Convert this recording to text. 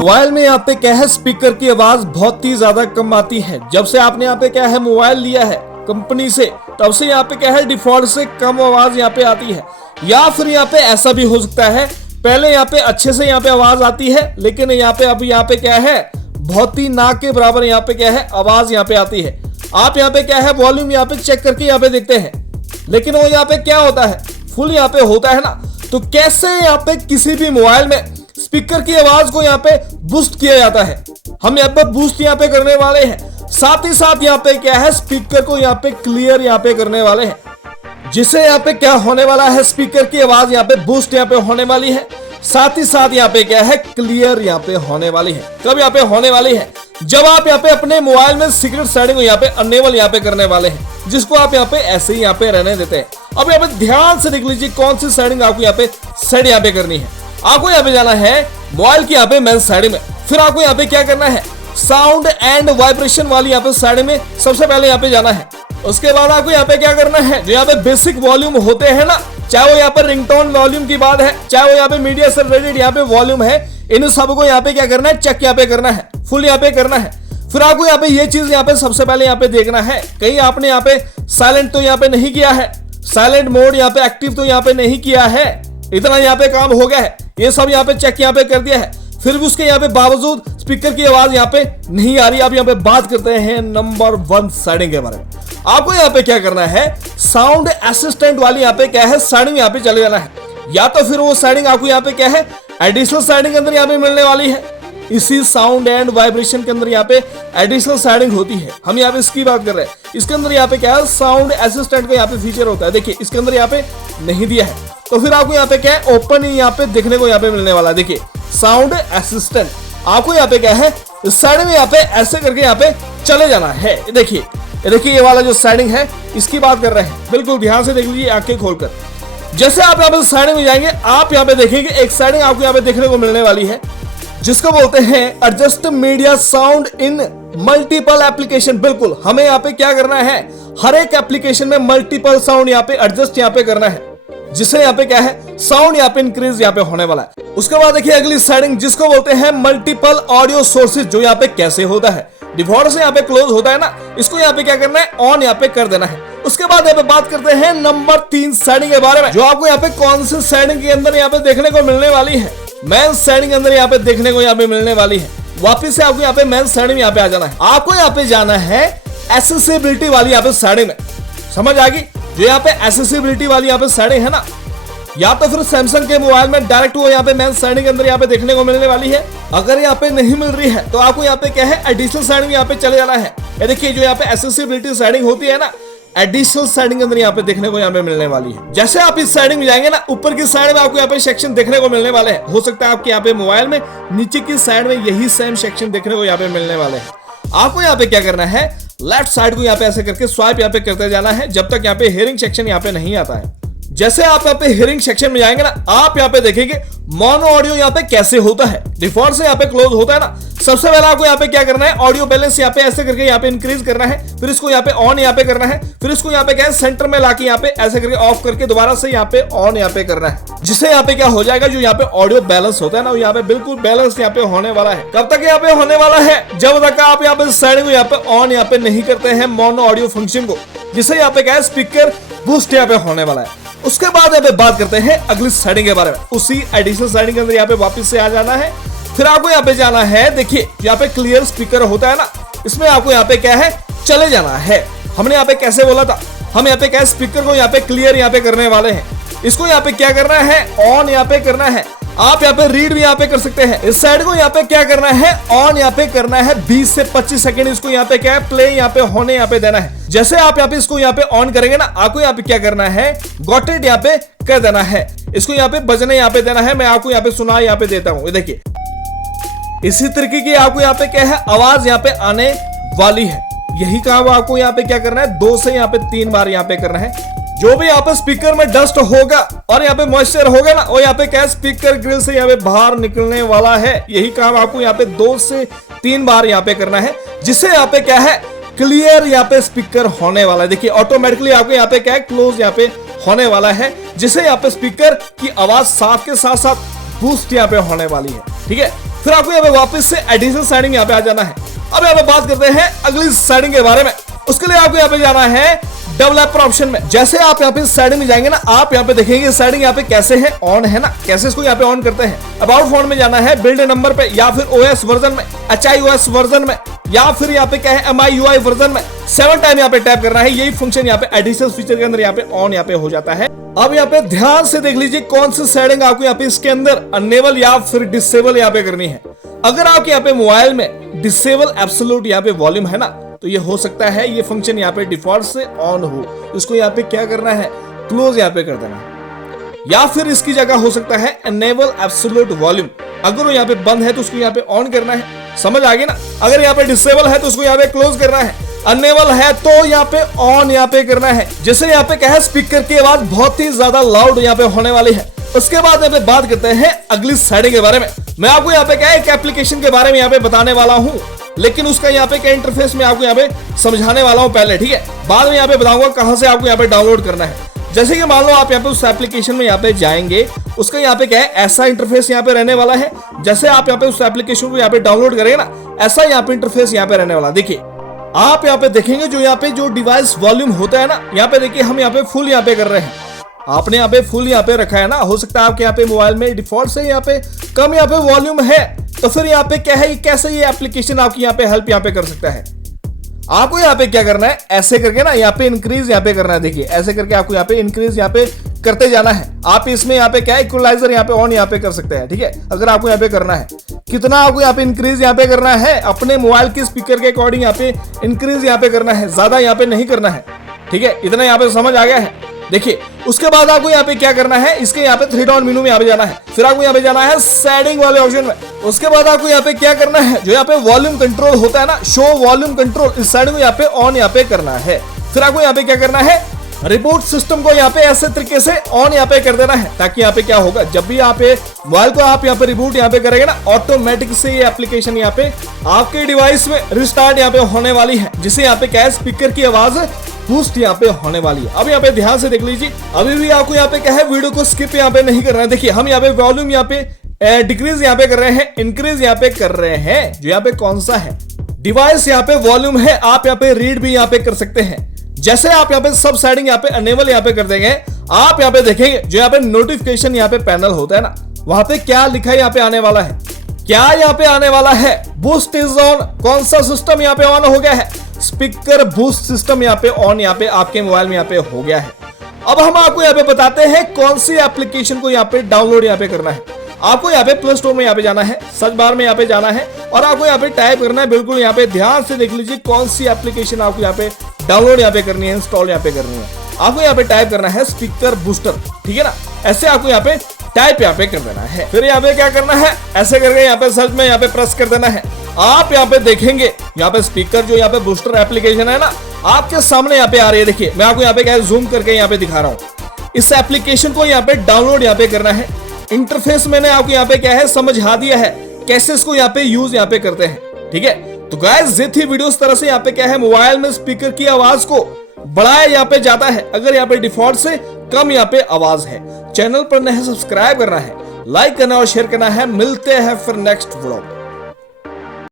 Mobile में यहाँ पे क्या है, स्पीकर की आवाज बहुत ही ज्यादा कम आती है। जब से आपने यहाँ पे क्या है मोबाइल लिया है कंपनी से, तब से यहाँ पे क्या है डिफॉल्ट से कम आवाज यहाँ पे आती है। या फिर यहाँ पे ऐसा भी हो सकता है पहले यहाँ पे अच्छे से यहाँ पे आवाज आती है, लेकिन यहाँ पे अब यहाँ पे क्या है बहुत ही ना के बराबर यहाँ पे क्या है आवाज यहाँ पे आती है। आप यहाँ पे क्या है वॉल्यूम यहाँ पे चेक करके यहाँ पे देखते हैं, लेकिन वो यहाँ पे क्या होता है फुल यहाँ पे होता है ना। तो कैसे यहाँ पे किसी भी मोबाइल में स्पीकर की आवाज को यहाँ पे बूस्ट किया जाता है, हम यहाँ पे बूस्ट यहाँ पे करने वाले हैं। साथ ही साथ यहाँ पे क्या है स्पीकर को यहाँ पे क्लियर यहाँ पे करने वाले हैं, जिससे यहाँ पे क्या होने वाला है स्पीकर की आवाज यहाँ पे बूस्ट यहाँ पे होने वाली है। साथ ही साथ यहाँ पे क्या है क्लियर यहाँ पे होने वाली है। कब यहाँ पे होने वाली है, जब आप यहाँ पे अपने मोबाइल में सीक्रेट सेटिंग को यहाँ पे अनेबल यहाँ पे करने वाले हैं, जिसको आप यहाँ पे ऐसे ही यहाँ पे रहने देते हैं। अब यहाँ पे ध्यान से देख लीजिए कौन सी सेटिंग आपको यहाँ पे सेट यहाँ पे करनी है। आपको यहाँ पे जाना है मोबाइल की यहाँ पे मेन सेटिंग में, फिर आपको यहाँ पे क्या करना है साउंड एंड वाइब्रेशन वाली यहाँ पे सेटिंग में सबसे पहले यहाँ पे जाना है। उसके बाद आपको यहाँ पे क्या करना है, जो यहाँ पे बेसिक वॉल्यूम होते हैं ना, चाहे वो यहाँ पे रिंगटोन वॉल्यूम की बात है, चाहे वो यहाँ पे मीडिया से रिलेटेड यहाँ पे वॉल्यूम है, इन सबको यहाँ पे क्या करना है चेक यहाँ पे करना है, फुल यहाँ पे करना है। फिर आपको यहाँ पे ये चीज यहाँ पे सबसे पहले यहाँ पे देखना है कहीं आपने यहाँ पे साइलेंट तो यहाँ पे नहीं किया है, साइलेंट मोड यहाँ पे एक्टिव तो यहाँ पे नहीं किया है। इतना यहाँ पे काम हो गया है, ये सब यहाँ पे चेक यहाँ पे कर दिया है, फिर भी उसके यहाँ पे बावजूद स्पीकर की आवाज यहाँ पे नहीं आ रही। अब यहाँ पे बात करते हैं नंबर 1 सेटिंग के बारे में। आपको यहाँ पे क्या करना है साउंड असिस्टेंट वाली यहाँ पे क्या है सेटिंग यहाँ पे चले जाना है, या तो फिर वो सेटिंग आपको यहाँ पे क्या है एडिशनल सेटिंग के अंदर यहाँ पे मिलने वाली है। इसी साउंड एंड वाइब्रेशन के अंदर यहाँ पे एडिशनल सेटिंग होती है, हम यहाँ पे इसकी बात कर रहे हैं। इसके अंदर यहाँ पे क्या है साउंड असिस्टेंट का यहाँ पे फीचर होता है, देखिए इसके अंदर यहाँ पे नहीं दिया है। तो फिर आपको यहाँ पे क्या है ओपन यहाँ पे देखने को यहाँ पे मिलने वाला है। देखिए साउंड असिस्टेंट आपको यहाँ पे क्या है इस साइड में यहाँ पे ऐसे करके यहाँ पे चले जाना है। देखिए ये वाला जो सेटिंग है इसकी बात कर रहे हैं, बिल्कुल ध्यान से देख लीजिए आंखें खोलकर। जैसे आप यहाँ पे सेटिंग में जाएंगे आप यहाँ पे देखेंगे एक सेटिंग आपको यहाँ पे देखने को मिलने वाली है, जिसको बोलते हैं adjust media sound in multiple application. बिल्कुल हमें यहाँ पे क्या करना है हर एक एप्लीकेशन में मल्टीपल साउंड यहाँ पे एडजस्ट यहाँ पे करना है, जिससे यहाँ पे क्या है साउंड यहाँ पे इंक्रीज यहाँ पे होने वाला है। उसके बाद देखिए अगली सेटिंग जिसको बोलते हैं मल्टीपल ऑडियो सोर्सेज, जो यहाँ पे कैसे होता है डिफॉल्ट से यहाँ पे क्लोज होता है ना, इसको यहाँ पे क्या करना है ऑन यहाँ पे कर देना है। उसके बाद यहाँ पे बात करते हैं नंबर 3 सेटिंग के बारे में, जो आपको यहाँ पे कौन सी सेटिंग के अंदर यहाँ पे देखने को मिलने वाली है मेन सेटिंग के अंदर यहाँ पे देखने को यहाँ पे मिलने वाली है। वापिस से आपको यहाँ पे मेन सेटिंग यहाँ पे आ जाना है, आपको यहाँ पे जाना है एक्सेसिबिलिटी वाली यहाँ पे सेटिंग में, समझ आ गई। जो यहाँ पे एक्सेसिबिलिटी वाली यहाँ पे सेटिंग है ना, या तो फिर सैमसंग के मोबाइल में डायरेक्ट वो यहाँ पे मेन सेटिंग के अंदर यहाँ पे देखने को मिलने वाली है। अगर यहाँ पे नहीं मिल रही है तो आपको यहाँ पे क्या है एडिशनल सेटिंग यहाँ पे चले जाना है। ये देखिए जो यहाँ पे एक्सेसिबिलिटी सेटिंग होती है ना, एडिशनल सेटिंग के अंदर यहाँ पे देखने को यहाँ पे मिलने वाली है। जैसे आप इस सेटिंग में जाएंगे ना, ऊपर की साइड में आपको यहाँ पे सेक्शन देखने को मिलने वाले हैं। हो सकता है आपके यहाँ पे मोबाइल में नीचे की साइड में यही सेम सेक्शन देखने को यहाँ पे मिलने वाले हैं। आपको यहाँ पे क्या करना है लेफ्ट साइड को यहाँ पे ऐसे करके स्वाइप यहाँ पे करते जाना है जब तक यहाँ पे हियरिंग सेक्शन यहाँ पे नहीं आता है। जैसे आप यहाँ पे हियरिंग सेक्शन में जाएंगे ना, आप यहाँ पे देखेंगे मोनो ऑडियो यहाँ पे कैसे होता है, डिफॉल्ट से यहाँ पे क्लोज होता है ना। सबसे पहले आपको यहाँ पे क्या करना है ऑडियो बैलेंस यहाँ पे ऐसे करके यहाँ पे इंक्रीज करना है, फिर इसको यहाँ पे ऑन यहाँ पे करना है, फिर इसको यहाँ पे क्या है सेंटर में लाके यहाँ पे ऐसे करके ऑफ करके दोबारा से यहाँ पे ऑन यहाँ पे करना है, जिससे यहाँ पे क्या हो जाएगा जो यहाँ पे ऑडियो बैलेंस होता है ना, वो यहाँ पे बिल्कुल बैलेंस यहाँ पे होने वाला है। कब तक यहाँ पे होने वाला है, जब तक आप यहाँ पे सेटिंग को यहाँ पे ऑन यहाँ पे नहीं करते हैं मोनो ऑडियो फंक्शन को, जिससे यहाँ पे क्या है स्पीकर बूस्ट यहाँ पे होने वाला है। उसके बाद यहाँ पे बात करते हैं अगली सेटिंग के बारे में। उसी एडिशनल सेटिंग के अंदर यहाँ पे वापस से आ जाना है, फिर आपको यहाँ पे जाना है, देखिए यहाँ पे क्लियर स्पीकर होता है ना, इसमें आपको यहाँ पे क्या है चले जाना है। हमने यहाँ पे कैसे बोला था, हम यहाँ पे क्या स्पीकर को यहाँ पे क्लियर यहाँ पे करने वाले हैं। इसको यहाँ पे क्या करना है ऑन यहाँ पे करना है। आप यहाँ पे रीड भी यहाँ पे कर सकते हैं। इस साइड को यहाँ पे क्या करना है ऑन यहाँ पे करना है, 20 से 25 सेकंड इसको यहाँ पे क्या है प्ले यहाँ पे होने यहाँ पे देना है। जैसे आप यहाँ पे इसको यहाँ पे ऑन करेंगे ना, आपको यहाँ पे क्या करना है गॉट इट यहाँ पे कर देना है, इसको यहाँ पे बजने यहाँ पे देना है। मैं आपको यहाँ पे सुना यहाँ पे देता हूँ, देखिए इसी तरीके की आपको यहाँ पे क्या है आवाज यहाँ पे आने वाली है। यही काम आपको यहाँ पे क्या करना है 2 से यहाँ पे 3 बार यहाँ पे करना है। जो भी यहाँ पे स्पीकर में डस्ट होगा और यहाँ पे मॉइस्चर होगा ना, वो यहाँ पे क्या स्पीकर ग्रिल से यहाँ पे बाहर निकलने वाला है। यही काम आपको यहाँ पे 2 से 3 बार यहाँ पे करना है, जिससे यहाँ पे क्या है क्लियर यहाँ पे स्पीकर होने वाला है। देखिए ऑटोमेटिकली आपको यहाँ पे क्या है क्लोज यहाँ पे होने वाला है, जिससे यहाँ पे स्पीकर की आवाज साफ के साथ साथ बूस्ट यहाँ पे होने वाली है। ठीक है, फिर आपको यहाँ पे वापस से एडिशनल सेटिंग यहाँ पे आ जाना है। अब यहाँ पे बात करते हैं अगली सेटिंग के बारे में। उसके लिए आपको यहाँ पे जाना है डेवलपर ऑप्शन में। जैसे आप यहाँ पे सेटिंग में जाएंगे ना, आप यहाँ पे देखेंगे सेटिंग यहाँ पे कैसे है, ऑन है ना, कैसे इसको यहाँ पे ऑन करते हैं। अबाउट फोन में जाना है, बिल्ड नंबर पे, या फिर ओएस वर्जन में, HIOS वर्जन में, या फिर यहाँ पे क्या है MIUI वर्जन में 7 टाइम यहाँ पे टैप करना है। यही फंक्शन यहाँ पे एडिशनल फीचर के अंदर यहाँ पे ऑन यहाँ पे हो जाता है। अब यहाँ पे ध्यान से देख लीजिए कौन सी सेटिंग आपको यहाँ पे इसके अंदर अनेबल या फिर डिसेबल यहाँ पे करनी है। अगर आपके यहाँ पे मोबाइल में डिसेबल एब्सोल्यूट यहाँ पे वॉल्यूम है ना, तो ये हो सकता है ये फंक्शन यहाँ पे डिफॉल्ट से ऑन हो। इसको यहाँ पे क्या करना है, क्लोज यहाँ पे कर देना है। या फिर इसकी जगह हो सकता है एनेबल एब्सोल्यूट वॉल्यूम। अगर वो यहाँ पे बंद है तो उसको यहाँ पे ऑन करना है। समझ आ गई ना। अगर यहाँ पे डिसेबल है तो उसको यहाँ पे क्लोज करना है। अनेबल है तो यहाँ पे ऑन यहाँ पे करना है। जैसे यहाँ पे क्या है, स्पीकर की आवाज बहुत ही ज्यादा लाउड यहाँ पे होने वाली है। उसके बाद यहाँ पे बात करते हैं अगली सेटिंग के बारे में। मैं आपको यहाँ पे क्या है एक एप्लीकेशन के बारे में यहाँ पे बताने वाला हूँ, लेकिन उसका यहाँ पे क्या इंटरफेस में आपको यहाँ पे समझाने वाला हूँ पहले, ठीक है। बाद में यहाँ पे बताऊंगा कहां से आपको यहाँ पे डाउनलोड करना है। जैसे कि मान लो आप यहाँ पे उस एप्लीकेशन में यहाँ पे जाएंगे, उसका यहाँ पे क्या है ऐसा इंटरफेस यहाँ पे रहने वाला है। जैसे आप यहाँ पे उस एप्लीकेशन को यहाँ पे डाउनलोड करेंगे ना, ऐसा यहाँ पे इंटरफेस यहाँ पे रहने वाला। देखिए आप यहाँ पे देखेंगे जो यहाँ पे जो डिवाइस वॉल्यूम होता है ना, यहाँ पे देखिए हम यहाँ पे फुल यहाँ पे कर रहे हैं। आपने यहाँ पे फुल यहाँ पे रखा है ना, हो सकता है आपके यहाँ पे मोबाइल में डिफॉल्ट से यहाँ पे कम यहाँ पे वॉल्यूम है, तो फिर यहाँ पे क्या है, कैसे ये एप्लीकेशन आपकी यहाँ पे हेल्प यहाँ पे कर सकता है। आपको यहाँ पे क्या करना है, ऐसे करके ना यहाँ पे इंक्रीज यहाँ पे करना है। देखिए ऐसे करके आपको यहाँ पे इंक्रीज यहाँ पे करते जाना है। आप इसमें यहाँ पे क्या है इक्वलाइजर यहाँ पे ऑन यहाँ पे कर सकते हैं, ठीक है। अगर आपको यहाँ पे करना है, कितना आपको यहाँ पे इंक्रीज यहाँ पे करना है, अपने मोबाइल के स्पीकर के अकॉर्डिंग यहाँ पे इंक्रीज यहाँ पे करना है, ज्यादा यहाँ पे नहीं करना है, ठीक है। इतना यहाँ पे समझ आ गया है। देखिए उसके बाद आपको यहाँ पे क्या करना है, इसके यहाँ पे 3 डॉट मेनू में यहाँ पे जाना है। फिर आपको यहाँ पे जाना है सेटिंग वाले ऑप्शन में। उसके बाद आपको यहाँ पे क्या करना है, जो यहाँ पे वॉल्यूम कंट्रोल होता है ना, शो वॉल्यूम कंट्रोल, इस सेटिंग को यहाँ पे ऑन यहाँ पे करना है। फिर आपको यहाँ पे क्या करना है, रिबूट सिस्टम को यहाँ पे ऐसे तरीके से ऑन यहाँ पे कर देना है, ताकि यहाँ पे क्या होगा, जब भी यहाँ पे मोबाइल को आप यहाँ पे रिबूट यहाँ पे करेंगे ना, ऑटोमेटिक से ये एप्लीकेशन यहाँ पे आपके डिवाइस में रिस्टार्ट यहाँ पे होने वाली है, जिससे यहाँ पे क्या है स्पीकर की आवाज बूस्ट यहाँ पे होने वाली है। अब यहाँ पे ध्यान से देख लीजिए, अभी भी आपको यहाँ पे क्या है वीडियो को स्किप यहाँ पे नहीं करना है। देखिए हम यहाँ पे वॉल्यूम यहाँ पे डिक्रीज यहाँ पे कर रहे हैं, इंक्रीज यहाँ पे कर रहे हैं। जो यहाँ पे कौन सा है डिवाइस यहाँ पे वॉल्यूम है, आप यहाँ पे रीड भी यहाँ पे कर सकते हैं। जैसे आप यहाँ पे सब सेटिंग यहाँ पे अनेबल यहाँ पे कर देंगे, आप यहाँ पे देखेंगे जो यहाँ पे नोटिफिकेशन यहाँ पे पैनल होता है ना, वहां पे क्या लिखा है यहाँ पे आने वाला है, क्या यहाँ पे आने वाला है, बूस्ट इज ऑन। कौन सा सिस्टम यहाँ पे ऑन हो गया है, स्पीकर बूस्ट सिस्टम यहाँ पे ऑन यहाँ पे आपके मोबाइल में यहाँ पे हो गया है। अब हम आपको यहाँ पे बताते हैं कौन सी एप्लीकेशन को यहाँ पे डाउनलोड यहाँ पे करना है। आपको यहाँ पे प्ले स्टोर में यहाँ पे जाना है, सर्च बार में यहाँ पे जाना है और आपको यहाँ पे टाइप करना है। बिल्कुल यहाँ पे ध्यान से देख लीजिए कौन सी एप्लीकेशन आपको यहाँ पे डाउनलोड यहाँ पे करनी है, इंस्टॉल यहाँ पे करनी है। आपको यहाँ पे टाइप करना है स्पीकर बूस्टर, ठीक है ना। ऐसे आपको यहाँ पे टाइप यहाँ पे कर देना है। फिर यहाँ पे क्या करना है, ऐसे करके यहाँ पे सर्च में यहाँ पे प्रेस कर देना है। आप यहाँ पे देखेंगे यहाँ पे स्पीकर जो यहाँ पे बूस्टर एप्लीकेशन है ना, आपके सामने यहाँ पे आ रही है। देखिए मैं आपको यहाँ पे क्या जूम करके यहाँ पे दिखा रहा हूँ। इस एप्लीकेशन को यहाँ पे डाउनलोड यहाँ पे करना है। इंटरफेस मैंने आपको यहाँ पे क्या है समझा दिया है, कैसे इसको यहाँ पे यूज यहाँ पे करते हैं, ठीक है। तो गाइस ये थी वीडियो, इस तरह से यहाँ पे क्या है मोबाइल में स्पीकर की आवाज को बढ़ाया यहाँ पे जाता है अगर यहाँ पे डिफॉल्ट से कम यहाँ पे आवाज है। चैनल पर नए सब्सक्राइब करना है, लाइक करना और शेयर करना है। मिलते हैं फिर नेक्स्ट व्लॉग।